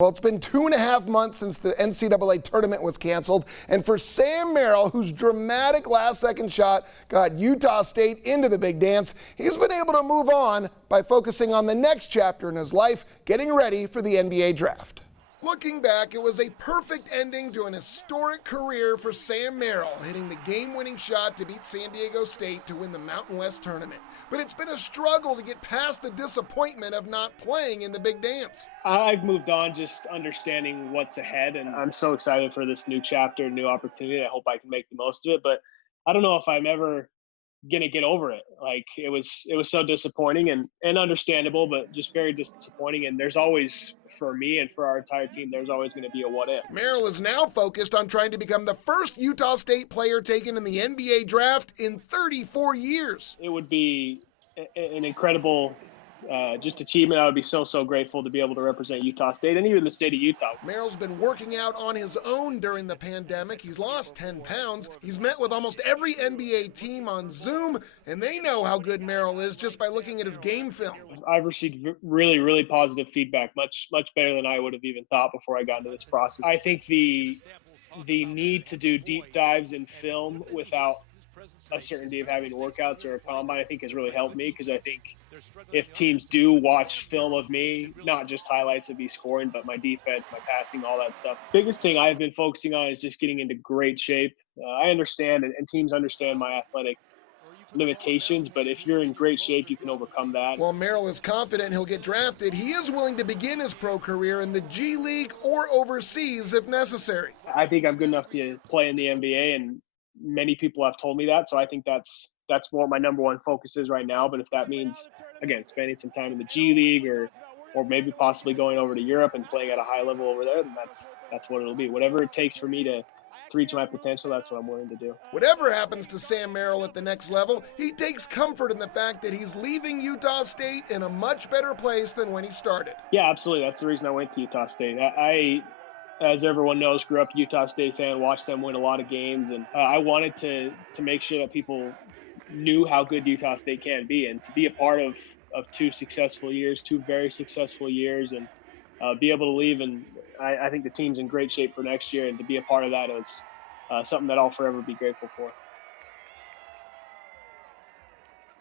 Well, it's been 2.5 months since the NCAA tournament was canceled, and for Sam Merrill, whose dramatic last-second shot got Utah State into the big dance, he's been able to move on by focusing on the next chapter in his life, getting ready for the NBA draft. Looking back, it was a perfect ending to an historic career for Sam Merrill, hitting the game-winning shot to beat San Diego State to win the Mountain West tournament. But it's been a struggle to get past the disappointment of not playing in the big dance. I've moved on just understanding what's ahead, and I'm so excited for this new chapter, new opportunity. I hope I can make the most of it, but I don't know if I'm ever gonna get over it. Like it was so disappointing and understandable, but just very disappointing. And there's always, for me and for our entire team, there's always going to be a what if. Merrill is now focused on trying to become the first Utah State player taken in the NBA draft in 34 years. It would be an incredible just achievement. I would be so grateful to be able to represent Utah State and even the state of Utah. Merrill's been working out on his own during the pandemic. He's lost 10 pounds. He's met with almost every NBA team on Zoom, and they know how good Merrill is just by looking at his game film. I've received really positive feedback, much better than I would have even thought before I got into this process. I think the need to do deep dives in film without a certainty of having workouts or a combine, I think has really helped me, because I think if teams do watch film of me, not just highlights of me scoring, but my defense, my passing, all that stuff. Biggest thing I've been focusing on is just getting into great shape. I understand, and teams understand my athletic limitations, but if you're in great shape, you can overcome that. While Merrill is confident he'll get drafted, he is willing to begin his pro career in the G League or overseas if necessary. I think I'm good enough to play in the NBA, and many people have told me that, so I think that's what my number one focus is right now. But if that means, again, spending some time in the G League or maybe possibly going over to Europe and playing at a high level over there, then that's what it'll be. Whatever it takes for me to reach my potential, that's what I'm willing to do. Whatever happens to Sam Merrill at the next level, he takes comfort in the fact that he's leaving Utah State in a much better place than when he started. Yeah, absolutely. That's the reason I went to Utah State. I as everyone knows, grew up a Utah State fan, watched them win a lot of games, and I wanted to make sure that people knew how good Utah State can be, and to be a part of two very successful years, and be able to leave. And I think the team's in great shape for next year, and to be a part of that is something that I'll forever be grateful for.